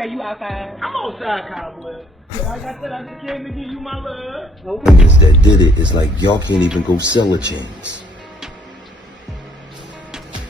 Okay, you outside? I'm outside, cowboy. Like I said, I just came to give you my love. Okay. Niggas that did it, it's like y'all can't even go sell a chains.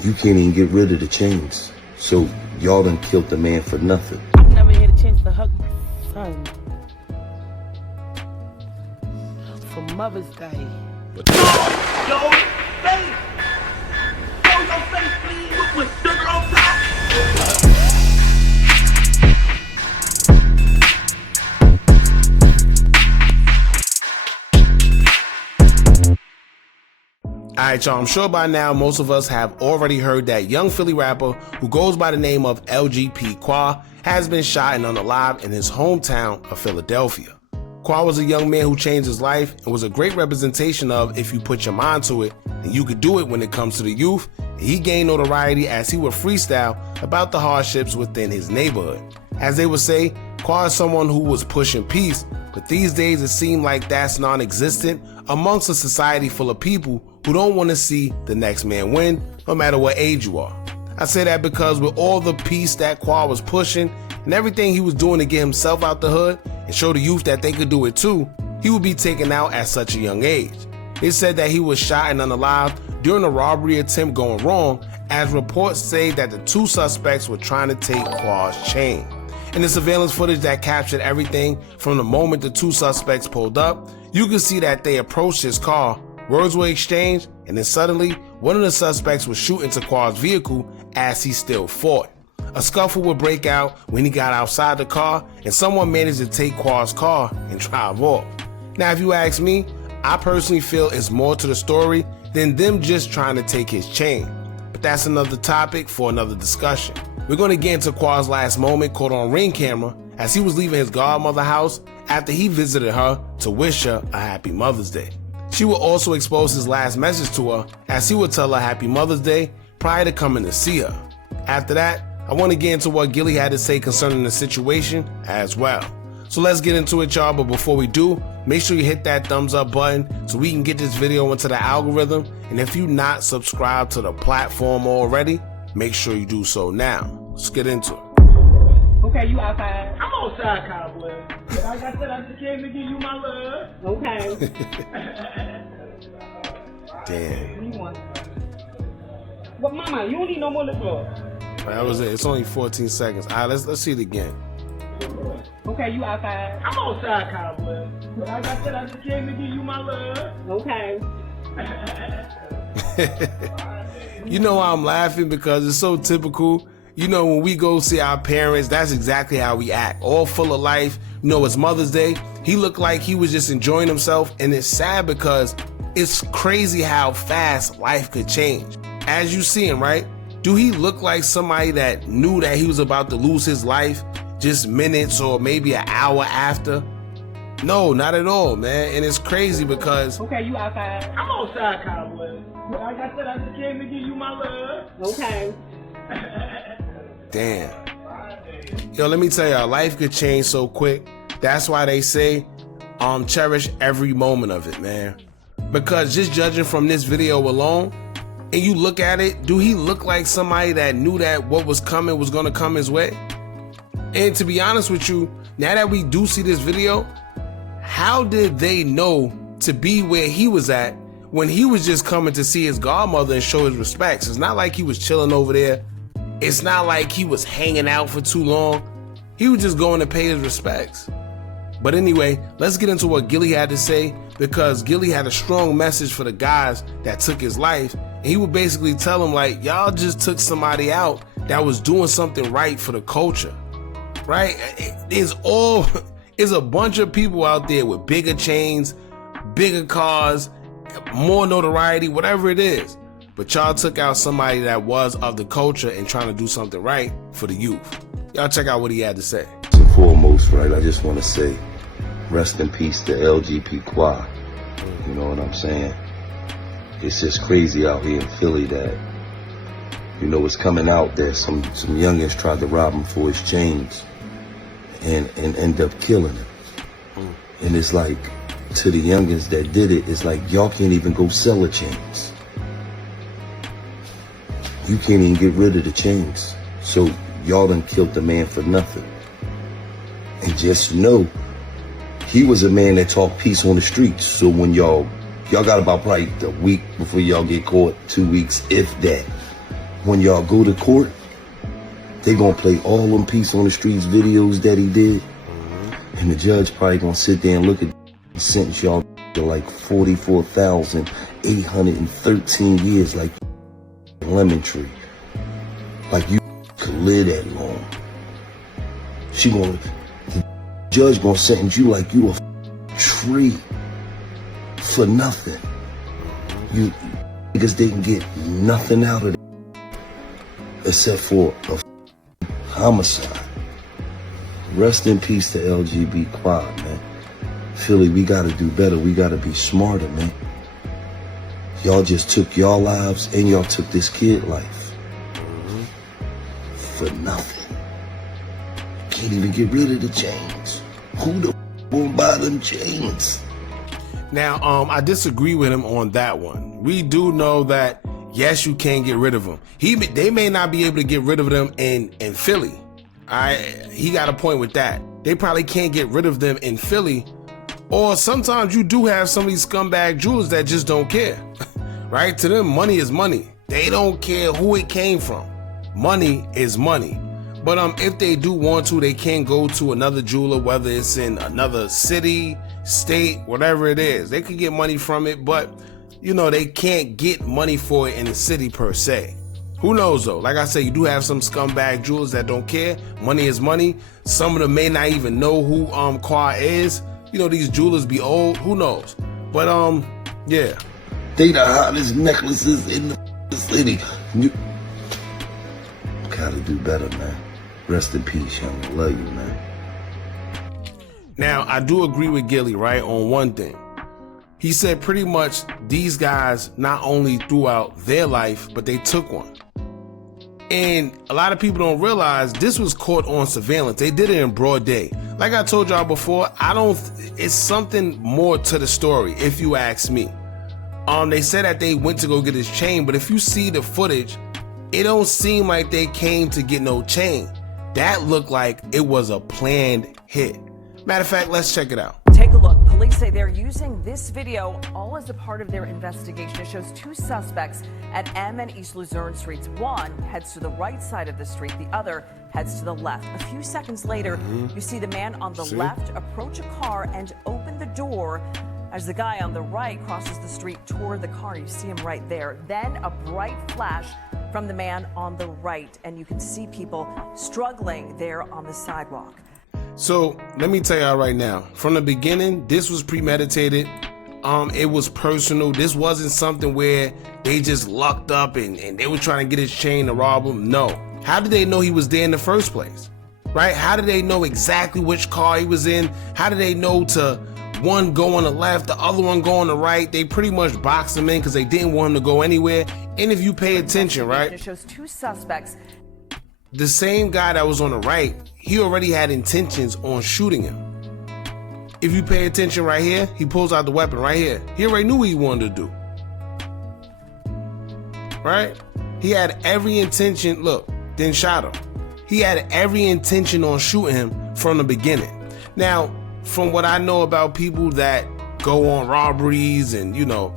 You can't even get rid of the chains. So y'all done killed the man for nothing. I've never had a chance to hug my son for Mother's Day. Yo, face! Show your face, please, with sugar on top! Alright y'all, I'm sure by now most of us have already heard that young Philly rapper who goes by the name of LGP Qua has been shot and unalive in his hometown of Philadelphia. Qua was a young man who changed his life and was a great representation of if you put your mind to it, and you could do it when it comes to the youth. And he gained notoriety as he would freestyle about the hardships within his neighborhood. As they would say, Qua is someone who was pushing peace, but these days it seemed like that's non-existent amongst a society full of people who don't want to see the next man win, no matter what age you are. I say that because with all the peace that Qua was pushing and everything he was doing to get himself out the hood and show the youth that they could do it too, he would be taken out at such a young age. It said that he was shot and unalive during a robbery attempt going wrong, as reports say that the two suspects were trying to take Qua's chain. In the surveillance footage that captured everything from the moment the two suspects pulled up, you could see that they approached his car, words were exchanged, and then suddenly one of the suspects was shooting to Qua's vehicle as he still fought. A scuffle would break out when he got outside the car, and someone managed to take Qua's car and drive off. Now if you ask me, I personally feel it's more to the story than them just trying to take his chain. But that's another topic for another discussion. We're going to get into Qua's last moment caught on Ring camera as he was leaving his godmother's house after he visited her to wish her a happy Mother's Day. She will also expose his last message to her as he would tell her happy Mother's Day prior to coming to see her. After that, I want to get into what Gilly had to say concerning the situation as well. So let's get into it, y'all, but before we do, make sure you hit that thumbs up button so we can get this video into the algorithm, and if you're not subscribed to the platform already, make sure you do so now. Let's get into it. Okay, you outside? I'm outside, cowboy. Like I said, I just came to give you my love. Okay. Damn. You want? But mama, you don't need no more lip gloss. That was it. It's only 14 seconds. All right, let's see it again. Okay, you outside? I'm outside, cowboy. Like I said, I just came to give you my love. Okay. You know why I'm laughing? Because it's so typical. You know, when we go see our parents, that's exactly how we act. All full of life. You know, it's Mother's Day. He looked like he was just enjoying himself. And it's sad because it's crazy how fast life could change. As you see him, right? Do he look like somebody that knew that he was about to lose his life just minutes or maybe an hour after? No, not at all, man. And it's crazy because... Okay, you outside? I'm outside, cowboy. Like I said, I just came to give you my love. Okay. Damn. Yo, let me tell y'all, life could change so quick. That's why they say, cherish every moment of it, man. Because just judging from this video alone, and you look at it, do he look like somebody that knew that what was coming was gonna come his way? And to be honest with you, now that we do see this video, how did they know to be where he was at when he was just coming to see his godmother and show his respects? It's not like he was chilling over there. It's not like he was hanging out for too long. He was just going to pay his respects. But anyway, let's get into what Gilly had to say, because Gilly had a strong message for the guys that took his life. And he would basically tell them, like, y'all just took somebody out that was doing something right for the culture, right? It's a bunch of people out there with bigger chains, bigger cars, more notoriety, whatever it is. But y'all took out somebody that was of the culture and trying to do something right for the youth. Y'all check out what he had to say. First and foremost, right, I just want to say, rest in peace to LGP Qua. You know what I'm saying? It's just crazy out here in Philly that, you know, it's coming out that some youngins tried to rob him for his chains and end up killing him. And it's like, to the youngins that did it, it's like, y'all can't even go sell the chains. You can't even get rid of the chains. So y'all done killed the man for nothing. And just know, he was a man that talked peace on the streets. So when y'all got about probably a week before y'all get caught, 2 weeks, if that. When y'all go to court, they gonna play all them peace on the streets videos that he did. And the judge probably gonna sit there and look at and sentence y'all to like 44,813 years, like lemon tree. Like you could live that long. The judge gonna sentence you like you a tree for nothing. You niggas didn't get nothing out of it except for a homicide. Rest in peace to LGP Qua, man. Philly, we gotta do better. We gotta be smarter, man. Y'all just took y'all lives and y'all took this kid life. For nothing. Can't even get rid of the chains. Who the gonna buy them chains? Now, I disagree with him on that one. We do know that, yes, you can get rid of him. They may not be able to get rid of them in Philly. He got a point with that. They probably can't get rid of them in Philly. Or sometimes you do have some of these scumbag jewelers that just don't care. Right? To them, money is money. They don't care who it came from. Money is money. But if they do want to, they can go to another jeweler, whether it's in another city, state, whatever it is. They can get money from it, but you know, they can't get money for it in the city per se. Who knows though? Like I said, you do have some scumbag jewelers that don't care. Money is money. Some of them may not even know who Qua is. You know, these jewelers be old. Who knows? But yeah. They the hottest necklaces in the city. You gotta do better, man. Rest in peace, young. I love you, man. Now, I do agree with Gilly, right, on one thing. He said pretty much these guys not only threw out their life, but they took one. And a lot of people don't realize this was caught on surveillance. They did it in broad day. Like I told y'all before, it's something more to the story, if you ask me. They said that they went to go get his chain, but if you see the footage, it don't seem like they came to get no chain. That looked like it was a planned hit. Matter of fact, let's check it out. Take a look. Police say they're using this video all as a part of their investigation. It shows two suspects at M and East Luzerne Streets. One heads to the right side of the street. The other heads to the left. A few seconds later, you see the man on the left approach a car and open the door as the guy on the right crosses the street toward the car. You see him right there. Then a bright flash from the man on the right, and you can see people struggling there on the sidewalk. So let me tell y'all right now, from the beginning, this was premeditated. It was personal. This wasn't something where they just lucked up and they were trying to get his chain to rob him. No. How did they know he was there in the first place? Right? How did they know exactly which car he was in? How did they know to one go on the left, the other one go on the right? They pretty much boxed him in because they didn't want him to go anywhere. And if you pay attention, right? It shows two suspects. The same guy that was on the right, he already had intentions on shooting him. If you pay attention right here, he pulls out the weapon right here. He already knew what he wanted to do. Right? He had every intention, look, then shot him. He had every intention on shooting him from the beginning. Now, from what I know about people that go on robberies and, you know,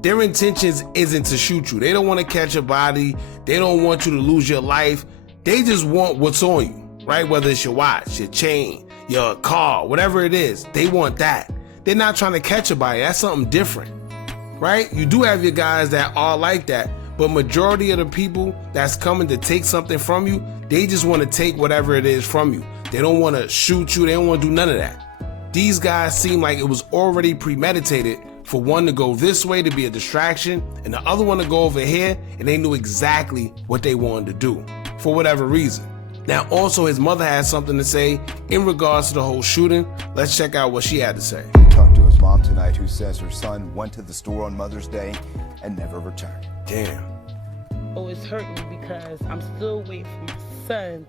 their intentions isn't to shoot you. They don't want to catch a body. They don't want you to lose your life. They just want what's on you, right? Whether it's your watch, your chain, your car, whatever it is, they want that. They're not trying to catch a body. That's something different, right? You do have your guys that are like that, but majority of the people that's coming to take something from you, they just want to take whatever it is from you. They don't want to shoot you. They don't want to do none of that. These guys seem like it was already premeditated for one to go this way to be a distraction and the other one to go over here, and they knew exactly what they wanted to do for whatever reason. Now, also his mother has something to say in regards to the whole shooting. Let's check out what she had to say. We talked to his mom tonight, who says her son went to the store on Mother's Day and never returned. Damn. Oh, it's hurting me because I'm still waiting for my son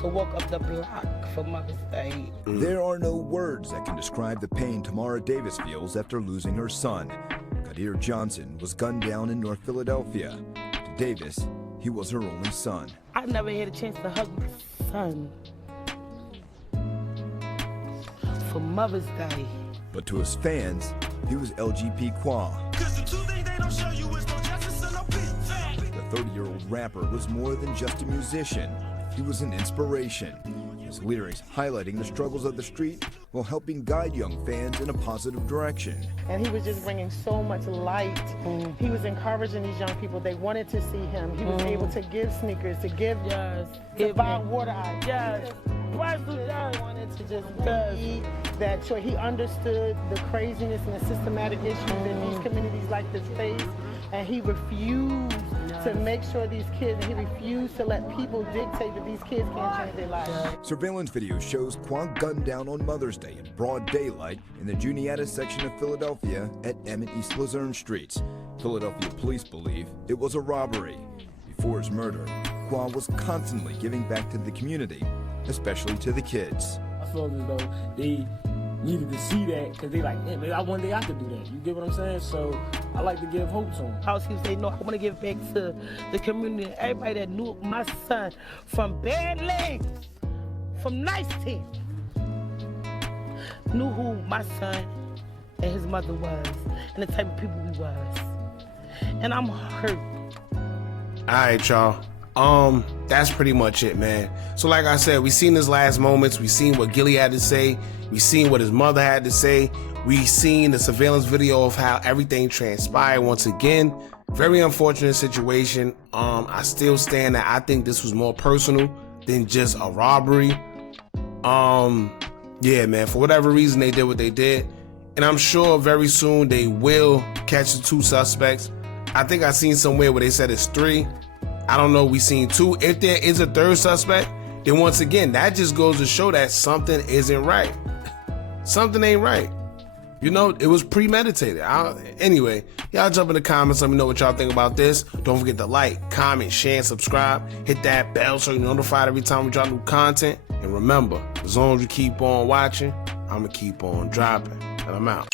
to walk up the block for Mother's Day. There are no words that can describe the pain Tamara Davis feels after losing her son. Kadir Johnson was gunned down in North Philadelphia. To Davis, he was her only son. I never had a chance to hug my son. for Mother's Day. But to his fans, he was LGP Qua. The 30-year-old rapper was more than just a musician. He was an inspiration. His lyrics highlighting the struggles of the street while helping guide young fans in a positive direction. And he was just bringing so much light. He was encouraging these young people. They wanted to see him. He was able to give sneakers, to give, to buy water ice. Yes. He wanted to just be that choice. He understood the craziness and the systematic issues that these communities like to face, and he refused to make sure these kids, and he refused to let people dictate that these kids can't change their lives. Surveillance video shows Qua gunned down on Mother's Day in broad daylight in the Juniata section of Philadelphia at M and East Luzerne Streets. Philadelphia police believe it was a robbery. Before his murder, Qua was constantly giving back to the community, especially to the kids. I felt as though they needed to see that because they like, man, maybe one day I could do that. You get what I'm saying? So I like to give hope to them. House, he say, no, I want to give back to the community, everybody that knew my son from bad legs, from nicety, knew who my son and his mother was, and the type of people we was. And I'm hurt. All right, y'all. That's pretty much it, man. So like I said, we seen his last moments. We seen what Gilly had to say. We seen what his mother had to say. We seen the surveillance video of how everything transpired once again. Very unfortunate situation. I still stand that I think this was more personal than just a robbery. Yeah, man, for whatever reason they did what they did. And I'm sure very soon they will catch the 2 suspects. I think I seen somewhere where they said it's 3. I don't know, we seen 2. If there is a 3rd suspect, then once again, that just goes to show that something isn't right. Something ain't right. You know, it was premeditated. Anyway, y'all jump in the comments. Let me know what y'all think about this. Don't forget to like, comment, share, and subscribe. Hit that bell so you're notified every time we drop new content. And remember, as long as you keep on watching, I'm going to keep on dropping. And I'm out.